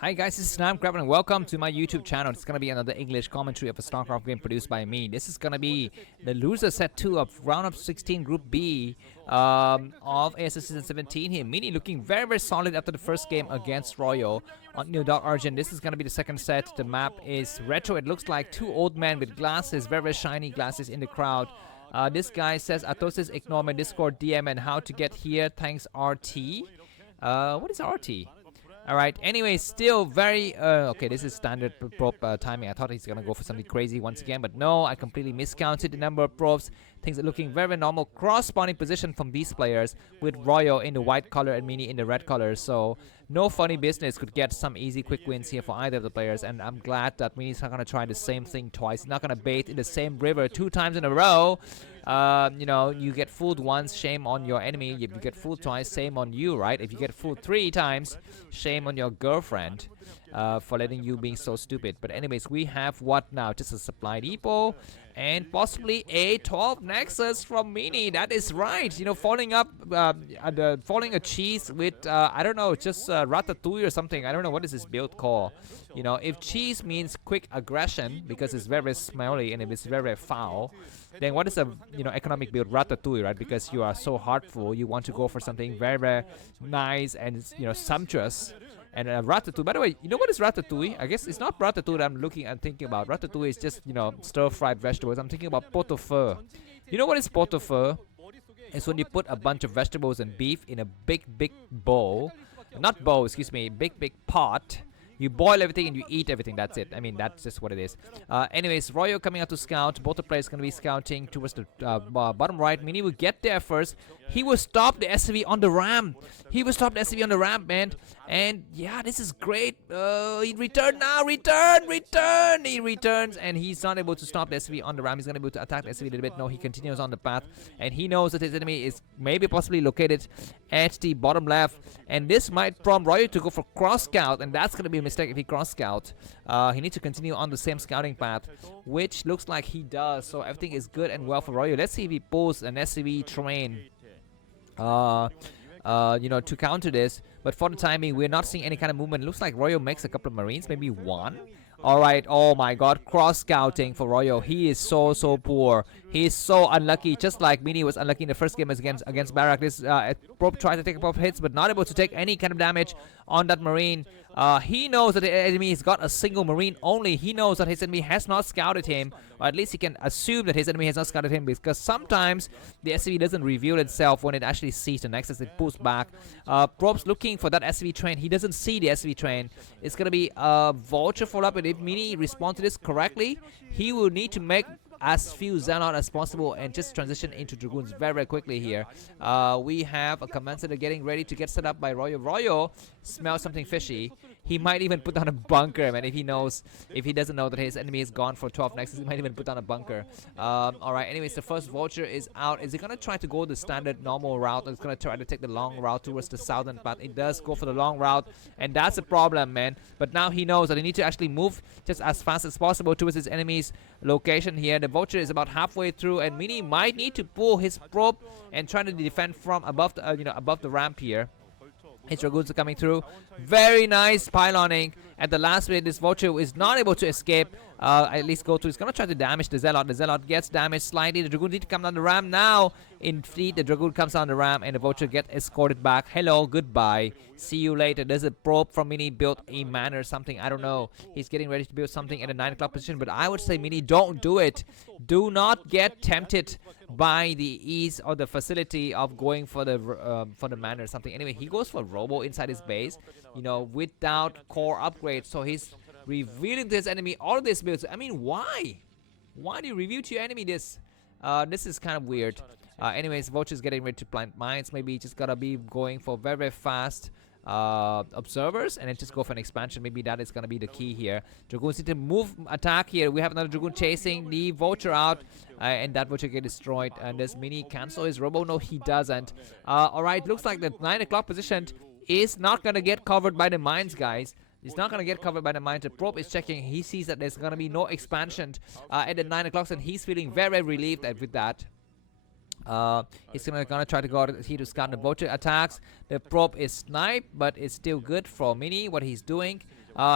Hi guys, this is Starcraft and welcome to my YouTube channel. It's gonna be another English commentary of a Starcraft game produced by me. This is gonna be the loser set 2 of round of 16 Group B of ASL Season 17 here. Mini looking very solid after the first game against Royal on New Dark Origin. This is gonna be the second set. The map is retro. It looks like two old men with glasses, very shiny glasses in the crowd. This guy says, Atosis, ignore my Discord DM and how to get here. Thanks RT. What is RT? Alright, anyway, still very, okay, this is standard probe timing. I thought he's gonna go for something crazy once again, but no, I completely miscounted the number of probes. Things are looking very normal. Cross-spawning position from these players with Royal in the white color and Mini in the red color, so no funny business. Could get some easy quick wins here for either of the players, and I'm glad that Mini's not gonna try the same thing twice. He's not gonna bait in the same river 2 times in a row. You know, you get fooled once, shame on your enemy. If you get fooled twice, shame on you, right? If you get fooled 3 times, shame on your girlfriend for letting you being so stupid. But anyways, we have what now? Just a supply depot and possibly a 12 Nexus from Mini. That is right. You know, following up, following a cheese with, I don't know, just ratatouille or something. I don't know what is this build called. You know, if cheese means quick aggression because it's very smelly and if it's very foul, then what is a, you know, economic build? Ratatouille, right? Because you are so heartful, you want to go for something very nice and, you know, sumptuous. And ratatouille, by the way, you know what is ratatouille? I guess it's not ratatouille that I'm looking and thinking about. Ratatouille is just, you know, stir-fried vegetables. I'm thinking about pot au feu. You know what is pot au feu? It's when you put a bunch of vegetables and beef in a big bowl. Not bowl, excuse me, big pot. You boil everything and you eat everything. That's it. I mean, that's just what it is. Anyways, Royal coming out to scout. Both the players going to be scouting towards the bottom right. Mini will get there first. He will stop the SCV on the ramp. He will stop the SCV on the ramp, man. And yeah, this is great. He returned now. Return. He returns and he's not able to stop the SCV on the ramp. He's going to be able to attack the SCV a little bit. No, he continues on the path. And he knows that his enemy is maybe possibly located at the bottom left. And this might prompt Royal to go for cross scout. And that's going to be a mistake if he cross scout. He needs to continue on the same scouting path, which looks like he does. So everything is good and well for Royal. Let's see if he pulls an SCV train. You know, to counter this, but for the timing, we're not seeing any kind of movement. Looks like Royal makes a couple of Marines, maybe one. Alright, oh my god, cross scouting for Royal. He is so poor. He is so unlucky, just like Mini was unlucky in the first game against Barak. This probe tried to take a couple of hits, but not able to take any kind of damage on that Marine. He knows that the enemy has got a single Marine only. He knows that his enemy has not scouted him, or at least he can assume that his enemy has not scouted him, because sometimes the SCV doesn't reveal itself when it actually sees the Nexus. It pulls back. Probe's looking for that SCV train. He doesn't see the SCV train. It's gonna be a Vulture follow-up, and if Mini responds to this correctly, he will need to make as few Zelle as possible and just transition into Dragoons very quickly here. We have a Commencer getting ready to get set up by Royal. Royal smells something fishy. He might even put down a bunker, man. If he doesn't know that his enemy is gone for 12 Nexus, he might even put down a bunker. Alright, anyways, the first Vulture is out. Is he gonna try to go the standard normal route, or is gonna try to take the long route towards the southern path? It does go for the long route, and that's a problem, man. But now he knows that he needs to actually move just as fast as possible towards his enemy's location here. The Vulture is about halfway through, and Mini might need to pull his probe and try to defend from above the, above the ramp here. His Dragoons are coming through. Very nice pyloning. At the last minute, this Vulture is not able to escape. At least go through. He's going to try to damage the Zealot. The Zealot gets damaged slightly. The Dragoon need to come down the ramp now. In fleet, the Dragoon comes down the ramp and the Vulture gets escorted back. Hello, goodbye. See you later. There's a probe from Mini built a man or something. I don't know. He's getting ready to build something at a 9 o'clock position. But I would say, Mini, don't do it. Do not get tempted by the ease or the facility of going for the man or something. Anyway, he goes for Robo inside his base, you know, without core upgrades. So he's revealing to his enemy all of these builds. I mean, why? Why do you reveal to your enemy this? This is kind of weird. Anyways, Vulture's getting ready to plant mines. Maybe just gotta be going for very fast observers and then just go for an expansion. Maybe that is gonna be the key here. Dragoons need to move attack here. We have another Dragoon chasing the Vulture out, and that Vulture get destroyed. And does Mini cancel his Robo? No, he doesn't. Alright, looks like the 9 o'clock position is not gonna get covered by the mines, guys. It's not going to get covered by the mines. The probe is checking. He sees that there's going to be no expansion at the 9 o'clock, and he's feeling very relieved with that. He's gonna try to go out here to scout the vulture attacks. The probe is sniped, but it's still good for Mini. What he's doing,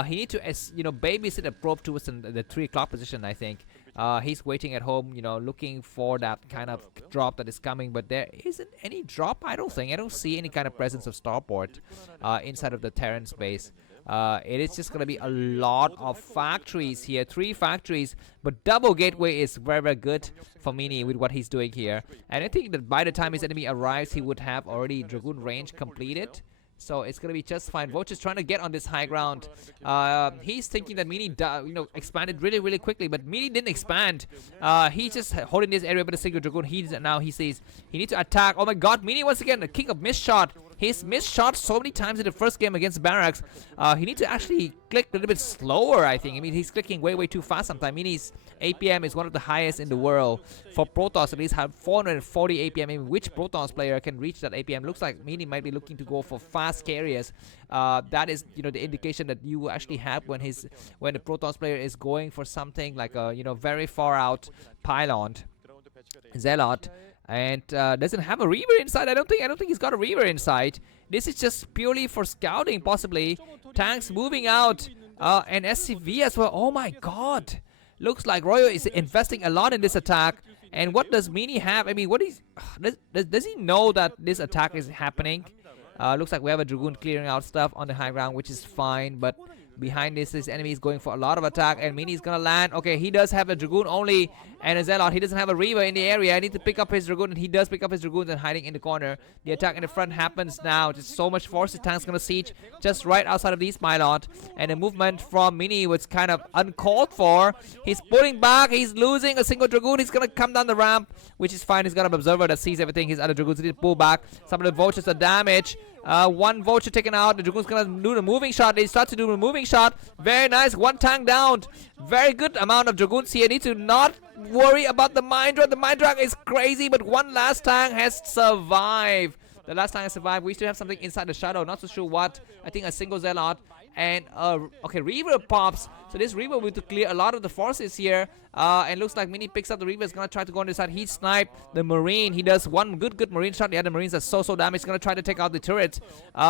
he need to babysit the probe towards the 3 o'clock position. I think he's waiting at home, looking for that kind of drop that is coming. But there isn't any drop. I don't see any kind of presence of starport inside of the Terran's base. It is just going to be a lot of factories here, 3 factories, but double gateway is very, very good for Mini with what he's doing here. And I think that by the time his enemy arrives, he would have already Dragoon range completed. So it's going to be just fine. Vulture's trying to get on this high ground. He's thinking that Mini expanded really, really quickly, but Mini didn't expand. He's just holding this area with a single Dragoon. Now he sees he needs to attack. Oh my god, Mini once again, the king of missed shot. He's missed shot so many times in the first game against Barracks. He needs to actually click a little bit slower, I think. I mean, he's clicking way, way too fast sometimes. Mini's APM is one of the highest in the world. For Protoss, at least have 440 APM. I mean, which Protoss player can reach that APM? Looks like Mini might be looking to go for fast carriers. That is, the indication that you actually have when the Protoss player is going for something like a, very far out pylon, zealot. And doesn't have a Reaver inside. I don't think he's got a Reaver inside. This is just purely for scouting, possibly. Tanks moving out, and SCV as well. Oh my god, looks like Royo is investing a lot in this attack. And what does Mini have? I mean, what is does he know that this attack is happening? Looks like we have a Dragoon clearing out stuff on the high ground, which is fine, but behind this, his enemy is going for a lot of attack, and Mini is gonna land. Okay, he does have a Dragoon only and a Zealot. He doesn't have a Reaver in the area. I need to pick up his Dragoon, and he does pick up his Dragoons and hiding in the corner. The attack in the front happens now. Just so much force. The tank's gonna siege just right outside of these pylon, and the movement from Mini was kind of uncalled for. He's pulling back. He's losing a single Dragoon. He's gonna come down the ramp, which is fine. He's got an observer that sees everything. His other Dragoons need to pull back. Some of the vultures are damaged. One vulture taken out. The Dragoon's gonna do the moving shot. They start to do the moving shot. Very nice. One tank down. Very good amount of Dragoons here. Need to not worry about the Mind Drag. The Mind Drag is crazy, but one last tank has survived. The last tank has survived. We still have something inside the shadow. Not so sure what. I think a single Zealot. And okay, Reaver pops. So this Reaver will to clear a lot of the forces here. And looks like Mini picks up the Reaver. Is gonna try to go on this side. He sniped the Marine. He does one good Marine shot. The other Marines are so damaged. He's gonna try to take out the turrets.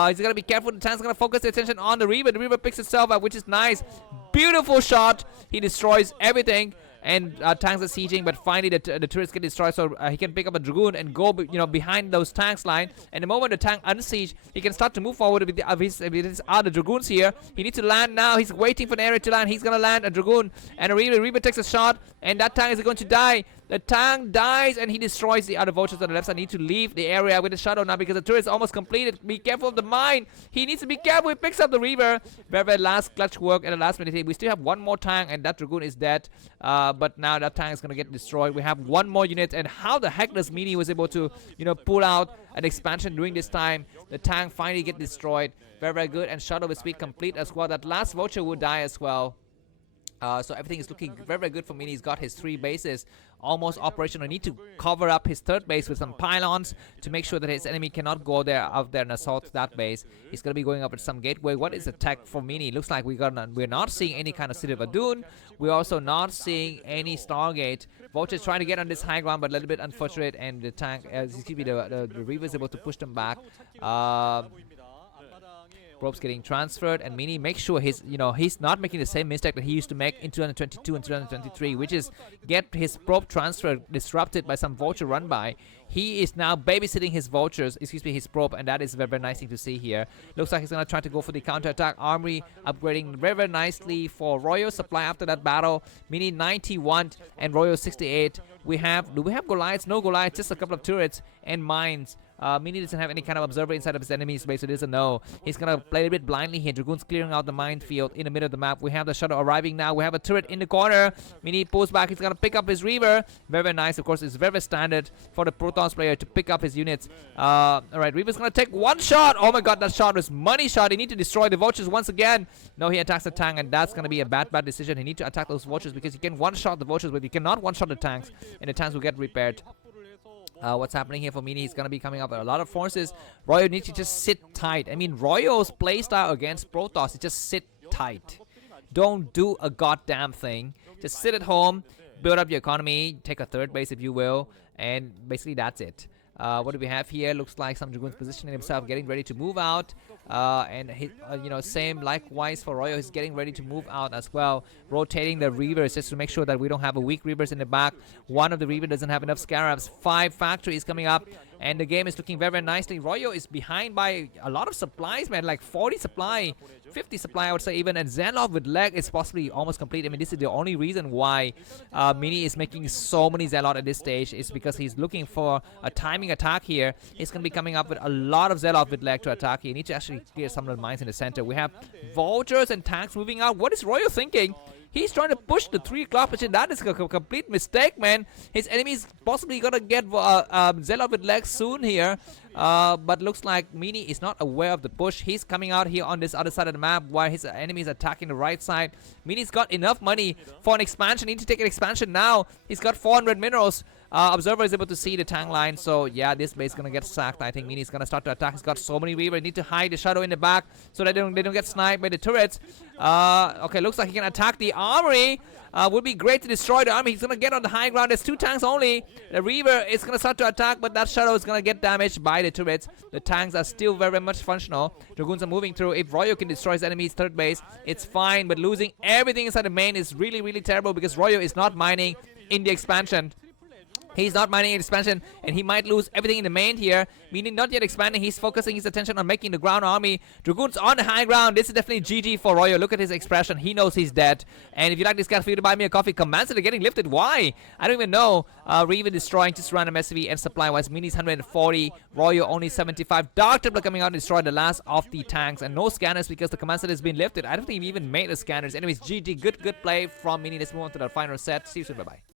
He's gonna be careful. The tank's gonna focus the attention on the Reaver. The Reaver picks itself up, which is nice. Beautiful shot. He destroys everything. And tanks are sieging, but finally the turrets get destroyed, so he can pick up a Dragoon and go behind those tanks line. And the moment the tank unsiege, he can start to move forward with his other Dragoons here. He needs to land now. He's waiting for the area to land. He's gonna land a Dragoon and a Reaver. Reaver takes a shot, and that tank is going to die. The tank dies, and he destroys the other vultures on the left side. Need to leave the area with the shadow now because the turret is almost completed. Be careful of the mine. He needs to be careful. He picks up the Reaver. Very last clutch work at the last minute. We still have one more tank, and that Dragoon is dead. But now that tank is gonna get destroyed. We have one more unit, and how the heck does Mini was able to pull out an expansion during this time? The tank finally get destroyed. Very good, and shadow is complete as well. That last vulture will die as well. So everything is looking very good for Mini. He's got his 3 bases almost operational. Need to cover up his 3rd base with some pylons to make sure that his enemy cannot go out there and assault that base. He's going to be going up with some gateway. What is attack for Mini? Looks like we're not seeing any kind of City of Adun. We're also not seeing any Stargate. Vulture's trying to get on this high ground, but a little bit unfortunate, and the tank, the Reaver is able to push them back. Probes getting transferred, and Mini makes sure he's not making the same mistake that he used to make in 2022 and 2023, which is get his probe transfer disrupted by some vulture run by. He is now babysitting his vultures, his probe, and that is very nice thing to see here. Looks like he's gonna try to go for the counter-attack. Armory upgrading very nicely for Royal supply after that battle. Mini 91 and Royal 68. Do we have Goliaths? No Goliaths, just a couple of turrets and mines. Mini doesn't have any kind of observer inside of his enemy's base, so he doesn't know. He's gonna play a bit blindly here. Dragoon's clearing out the minefield in the middle of the map. We have the shadow arriving now. We have a turret in the corner. Mini pulls back. He's gonna pick up his Reaver. Very nice. Of course, it's very standard for the Protoss player to pick up his units. Alright, Reaver's gonna take one shot. Oh my god, that shot was money shot. He need to destroy the vultures once again. No, he attacks the tank, and that's gonna be a bad decision. He need to attack those vultures because he can one-shot the vultures, but he cannot one-shot the tanks, and the tanks will get repaired. What's happening here for Mini? He's gonna be coming up with a lot of forces. Royal needs to just sit tight. I mean, Royal's playstyle against Protoss is just sit tight. Don't do a goddamn thing. Just sit at home, build up your economy, take a 3rd base if you will, and basically that's it. What do we have here? Looks like some Dragoons positioning himself, getting ready to move out. And same likewise for Royo. He's getting ready to move out as well, rotating the Reavers just to make sure that we don't have a weak Reavers in the back. One of the Reaver doesn't have enough Scarabs. 5 factories coming up, and the game is looking very, very nicely. Royo is behind by a lot of supplies, man, like 40 supply, 50 supply, I would say even. And Zelle with leg is possibly almost complete. I mean, this is the only reason why Mini is making so many Zelle at this stage, is because he's looking for a timing attack here. He's going to be coming up with a lot of Zelle with leg to attack. You need to actually clear some of the mines in the center. We have vultures and tanks moving out. What is Royo thinking? He's trying to push the 3 o'clock position. That is a complete mistake, man. His enemy's possibly gonna get Zelle with legs soon here. But looks like Mini is not aware of the push. He's coming out here on this other side of the map while his enemy is attacking the right side. Mini's got enough money for an expansion. Need to take an expansion now. He's got 400 minerals. Observer is able to see the tank line, so yeah, this base is gonna get sacked. I think Mini's gonna start to attack. He's got so many Reavers. Need to hide the shadow in the back so that they don't get sniped by the turrets. Okay, looks like he can attack the armory. Would be great to destroy the army. He's gonna get on the high ground. There's 2 tanks only. The Reaver is gonna start to attack, but that shadow is gonna get damaged by the turrets. The tanks are still very, very much functional. Dragoons are moving through. If Royo can destroy his enemy's third base, it's fine. But losing everything inside the main is really, really terrible, because Royo is not mining in the expansion. He's not mining expansion, and he might lose everything in the main here. Meaning not yet expanding. He's focusing his attention on making the ground army. Dragoons on the high ground. This is definitely GG for Royo. Look at his expression. He knows he's dead. And if you like this guy, feel free to buy me a coffee. Commands are getting lifted. Why? I don't even know. Reaver destroying just random SCV and supply-wise. Mini's 140. Royo only 75. Dark Templar coming out and destroy the last of the tanks. And no scanners because the command set has been lifted. I don't think he even made the scanners. Anyways, GG. Good play from Mini. Let's move on to the final set. See you soon. Bye-bye.